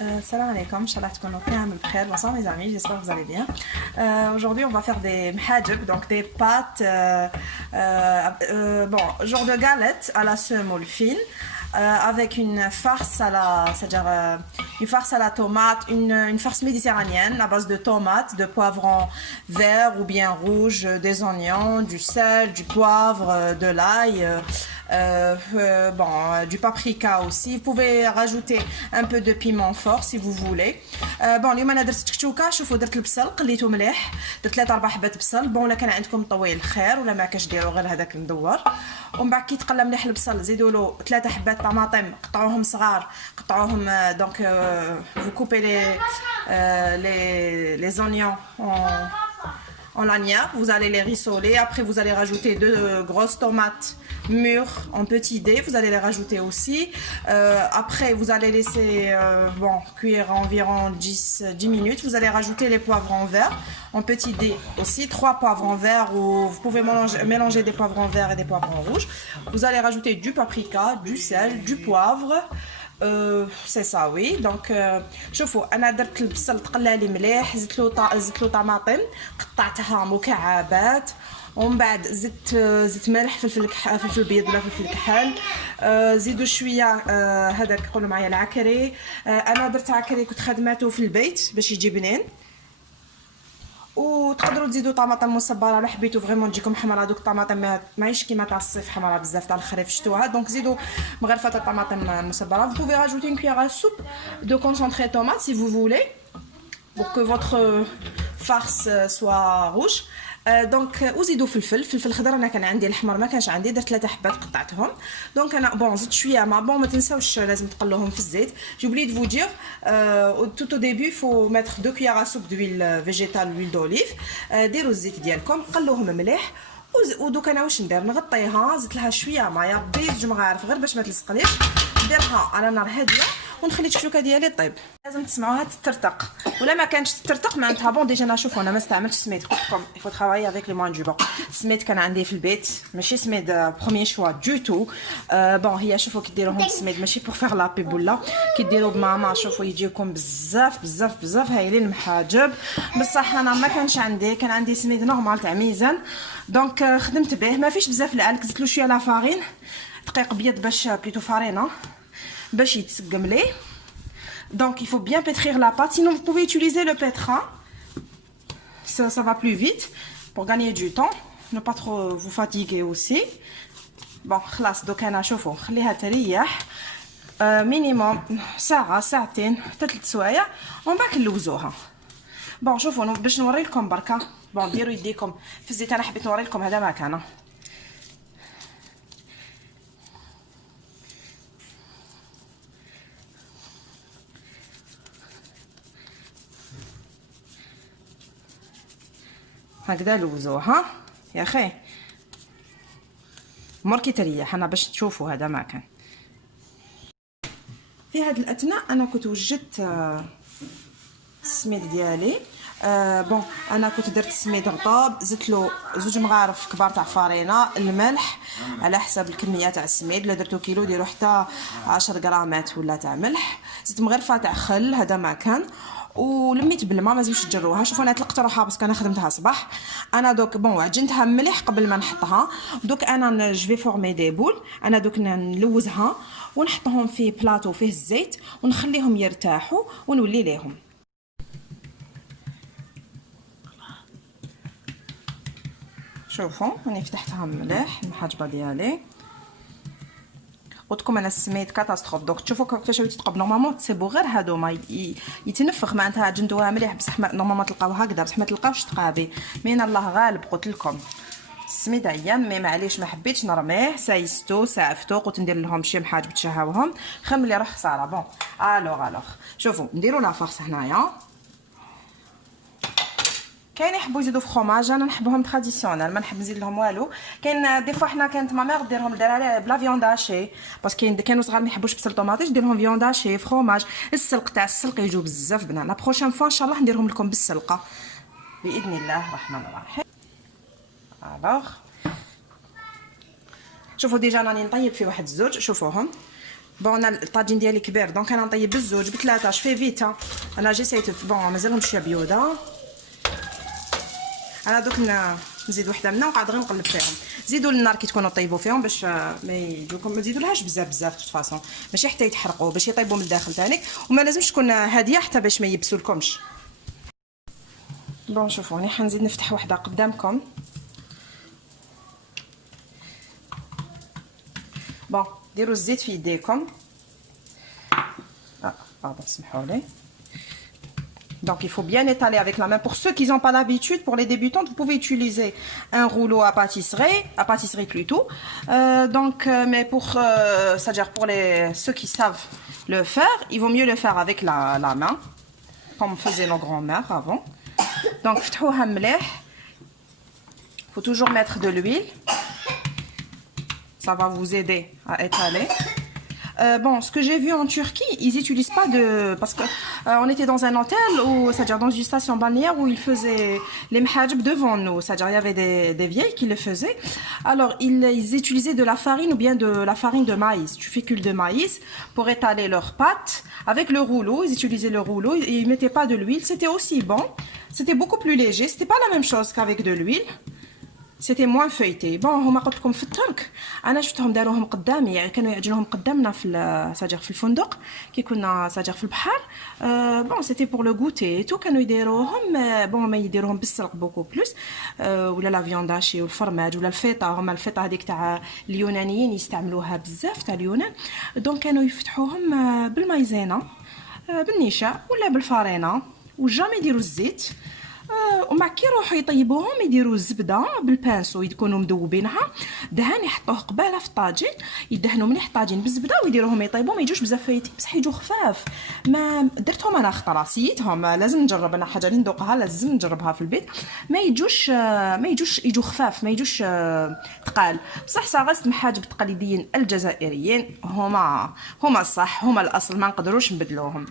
Salam alaikum, Inch'Allah تكونوا كامل بخير. Bonsoir mes amis, j'espère que vous allez bien. Aujourd'hui on va faire des mhajib, donc des pâtes, bon, genre de galettes à la semoule fine, avec une farce à la, c'est-à-dire une farce à la tomate, une farce méditerranéenne à base de tomates, de poivrons verts ou bien rouges, des oignons, du sel, du poivre, de l'ail. Bon, du paprika aussi. Vous pouvez rajouter un peu de piment fort si vous voulez. بون اليوم انا درت كشكوكه. شوفوا درت البصل قليته مليح، درت 3 4 حبات بصل. بون ولا كان عندكم طويل خير، ولا ما كاش ديروا غير هذاك المدور. ومن بعد كي تقلى مليح البصل زيدوا له 3 حبات طماطم، قطعوهم صغار، قطعوهم دونك vous coupez les oignons en lanières, vous allez les rissoler. Après vous allez rajouter 2 grosses tomates mûres en petits dés, vous allez les rajouter aussi. Après vous allez laisser bon, cuire environ 10 minutes. Vous allez rajouter les poivrons verts en petits dés aussi, 3 poivrons verts, ou vous pouvez mélanger des poivrons verts et des poivrons rouges. Vous allez rajouter du paprika, du sel, du poivre. سي سا وي دونك شوفوا انا درت البصل تقلى لي مليح، زدت له طماطم قطعتها مكعبات، ومن بعد زدت ملح، فلفل بيض ولا فلفل كحل. زيدوا شويه هذاك قولوا معايا العكري. انا درت عكري كنت خدماته في البيت باش يجي بنين. وتقدروا تزيدوا طماطم مصبره الا حبيتوا فريمون تجيكم حمراء. دوك الطماطم ماهيش كيما تاع الصيف حمراء بزاف، تاع الخريف شتوها. دونك زيدوا مغرفه تاع الطماطم مصبره. Vous pouvez rajouter une cuillère à soupe de concentré tomate si vous voulez, pour que votre farce soit rouge. دونك وزيدوا فلفل خضر. انا كان عندي الاحمر ما كانش عندي، درت 3 حبات قطعتهم. دونك انا بون زدت شويه ما بون. ما تنساوش لازم تقلوهم في الزيت. J'ai oublié de vous dire tout au début il faut mettre 2 cuillères à soupe d'huile végétale, l'huile d'olive. ديروا الزيت ديالكم قلوهم مليح. ودوك انا واش ندير، نغطيها، زدت لها شويه مايا بيض مغارف غير باش ما تلصقليش. نديرها على نار هاديه ونخلي الشكشوكه ديالي طيب. لازم تسمعوها تترتق، ولا ما كانتش تترتق معناتها بون. ديجا انا شوفوا انا ما استعملتش سميد، قلت لكم il faut travailler avec les moins du bon. السميد كان عندي في البيت، ماشي سميد بروميير شوا دو تو. بون هي شوفوا كي ديروهم السميد ماشي بور فيغ لا بيب، ولا كي ديروا بماما شوفوا يجيكم بزاف هايلين المحاجب. بصح انا ما كانش عندي، كان عندي سميد نورمال تاع ميزان. دونك خدمت به، ما فيش بزاف العلك. زدت له شويه لا فارين، دقيق ابيض باش بليتو فارينه باش يتسقم ليه. Donc il faut bien pétrir la pâte, sinon vous pouvez utiliser le pétrin, ça va plus vite pour gagner du temps, ne pas trop vous fatiguer aussi. Bon خلاص دوك انا شوفوا خليها تريح مينيموم ساعه ساعتين 3 سوايع، ومن بعد نلوزوها. بون شوفوا باش نوري لكم بركه. بون ديروا يديكم في الزيت. انا حبيت نوري لكم هذا مكانه. هكذا لوزوها يا اخي مركي تريح. انا باش تشوفوا هذا ما كان. في هذا الاثناء انا كنت وجدت السميد ديالي. بون انا كنت درت السميد رطاب، زدت له 2 مغارف كبار تاع فارينه، الملح على حسب الكميه تاع السميد. الا درتو كيلو ديروا حتى 10 غرامات ولا تاع ملح. زدت مغرفه تاع خل هذا ما كان، ولميت بالماء. ما زيدوش تجروها. شوفوا انا طلقت روحها باسكو انا خدمتها صباح. انا دوك بون عجنتها مليح قبل ما نحطها. دوك انا جو في فورمي دي بول. انا دوك نلوزها ونحطهم في بلاطو فيه الزيت ونخليهم يرتاحوا ونولي ليهم. شوفوا راني فتحتها مليح المحاجبه ديالي. قلت لكم انا السميد كاتاستروف. دوك تشوفوا كيفاش تقب نورمالمون تسيبوا غير هادوما يتنفخ معناتها عجنتوها مليح. بصح نورمالمون تلقاوها هكذا، بصح ما تلقاوش تقابي. مين الله غالب قلت لكم السميد عيان. مي معليش ما حبيتش نرميه، سايستو سعفتو، قلت ندير لهم شي محاجب تشهاوهم خملي روح خساره. بون الوغ شوفوا نديروا لا فارس هنايا. كاين يحبوا يزيدوا فخوماج، انا نحبهم تراديسيونيل ما نحب نزيد لهم والو. كاين دي فوا حنا كانت مامير ديرهم دير عليها بلا فيونداشي، باسكو كانوا صغار ما يحبوش بصل طوماطيش، دير لهم فيونداشي فخوماج. السلق تاع السلق يجوا بزاف بنان. لا بروشين فوا ان شاء الله نديرهم لكم بالسلقه باذن الله الرحمن الرحيم. الوغ شوفوا ديجا راني نطيب في واحد الزوج. شوفوهم بون انا الطاجين ديالي كبير دونك انا نطيب بالزوج بثلاثه شفي فيتا. انا جيسيت بون مازالهم شويه بيوضه. انا دوك نزيد وحده منها وقاعد غير نقلب فيهم. زيدوا النار كي تكونوا طيبوا فيهم باش ما يجوكم، ما تزيدولهاش بزاف توت فاصون، ماشي حتى يتحرقوا، باش يطيبوا من الداخل ثاني، وما لازمش تكون هاديه حتى باش ما يبسولكمش. بون شوفوا هاني حنزيد نفتح وحده قدامكم. بون ديروا الزيت في يديكم. pardon سمحوا لي. Donc il faut bien étaler avec la main. Pour ceux qui n'ont pas l'habitude, pour les débutantes, vous pouvez utiliser un rouleau à pâtisserie plutôt. Mais pour, c'est-à-dire pour ceux qui savent le faire, il vaut mieux le faire avec la main, comme faisaient nos grands-mères avant. Donc فتحوها مليح. Il faut toujours mettre de l'huile. Ça va vous aider à étaler. Bon, ce que j'ai vu en Turquie, ils n'utilisent pas de... Parce que on était dans un hôtel, c'est-à-dire dans une station balnéaire où ils faisaient les mhajib devant nous. C'est-à-dire il y avait des vieilles qui le faisaient. Alors, ils utilisaient de la farine ou bien de la farine de maïs, du fécule de maïs, pour étaler leurs pâtes. Avec le rouleau, ils utilisaient le rouleau et ils ne mettaient pas de l'huile. C'était aussi bon. C'était beaucoup plus léger. C'était pas la même chose qu'avec de l'huile. سيتي موان فايتي. بون هما قلت لكم في الترك انا شفتهم داروهم قدامي، يعني كانوا يعجنوهم قدامنا في ساجر في الفندق كي كنا ساجر في البحر. بون سيتي بور لو غوتي تو كانوا يديروهم. بون ما يديروهم بالسلق بوكو بلوس، ولا لا فيونداشي والفرماج ولا الفيطه. هما الفيطه هذيك تاع اليونانيين يستعملوها بزاف تاع اليونان. دونك كانوا يفتحوهم بالمايزينا بالنشا ولا بالفارينه وجامي يديروا الزيت. ومع كي يروحوا يطيبوهم يديروا الزبده بالبانسو يكونوا مذوبينها دهان يحطوه قباله في الطاجين، يدهنوا مليح الطاجين بالزبده ويديروهم يطيبوا. ما يجوش بزاف فايتين بصح يجوا خفاف. ما درتهم انا خطره سيتهم، لازم نجرب انا حاجه اللي ندوقها لازم نجربها في البيت. ما يجوش يجوا خفاف، ما يجوش ثقال. بصح صاغست محاجب التقليديين الجزائريين هما الصح، هما الاصل، ما نقدروش نبدلوهم.